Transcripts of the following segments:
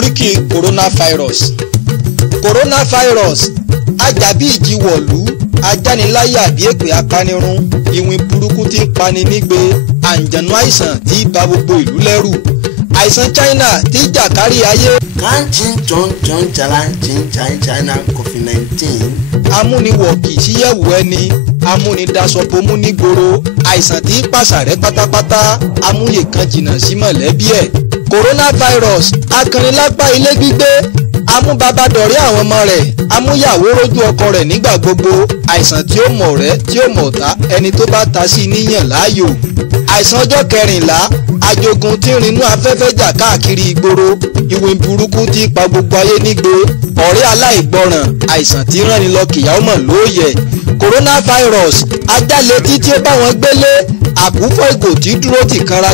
oríkì coronavirus. Coronavirus àjàbí ìjìwọ̀lú ajániláyà bí èpè apanirun ìwìn burúkú tí ń pani nígbe àǹjànú àìsàn tí ń ba gbogbo ìlú lẹ́rù àìsàn China tí jà kárí ayé. China COVID-19. amúniwọ̀kì síyẹ̀wò ẹni amúnidaṣọpomú nígboro àìsàn tí ń pàṣàrẹ́ pátápátá amúyè kan jìnnà sí mọ̀lẹ́bí ẹ̀. Coronavirus akànnilágbá ilé gbígbé amúbabadọ̀rẹ́ àwọn ọmọ rẹ̀ amúyàwó rójú ọkọ rẹ̀ nígbà gbogbo àìsàn tí ó mọ̀ rẹ́ tí ó mọ̀ ta ẹni tó bá ta sí níyàn láàyò. àìsàn ọjọ́ 14 ajogun tí ń rinú afẹ́fẹ́ jà káàkiri ìgboro ìwìn burúkú tí pa gbogbo ayé nígbe ọ̀rẹ́ aláìgbọràn àìsàn tí rán ni lọ kìyàwó mọ̀ lóòyẹ. Coronavirus ajálẹ̀ tí ó bá wọn gbélé àkúfọ̀ ìgò tí dúró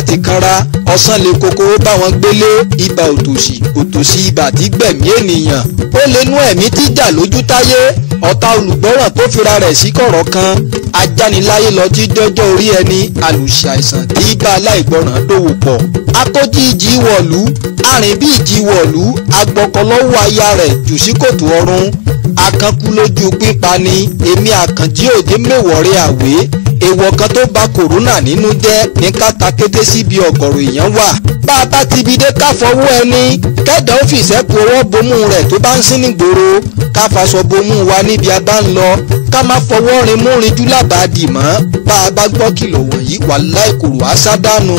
tìkanra ọ̀sán lè kókóró bá wọn gbélé ibà òtòṣì ibà tí gbẹ̀mí ènìyàn ó lè nú ẹ̀mí tí jà lójú táyé ọ̀tá olùgbọ́ràn tó fira rẹ̀ sí kọ̀rọ̀ kan ajániláyé lọ tí jọjọ́ orí ẹni àlùsí àìsàn tí bá aláìgbọràn dòwò pọ̀ akójí ìjì wọ̀lú arìn bí ìjì wọ̀lú agbọ́kọlọ́wọ́ aya rẹ̀ jù sí kòtò ọ̀run akankú lójú pípa ni èmi àkànjí òde mẹ́wọ̀ọ́rẹ́ àwé èèwọ̀ kan tó bà kòrónà nínú jẹ́ ní káta kété síbi ọ̀gọ̀rọ̀ èèyàn wà bá a bá ti bi dé ká fọwọ́ ẹni kẹ́dà ó fi ìṣẹ́kù ọwọ́ bomú rẹ̀ tó bá ń sín nígboro ká faṣọ bomú wa níbi a bá ń lọ ká má fọwọ́ rin múrin jú lábàádì mọ́ bá a bá gbọ́ kìlọ̀ wọ̀nyí wàláì kòrò àṣà dànù.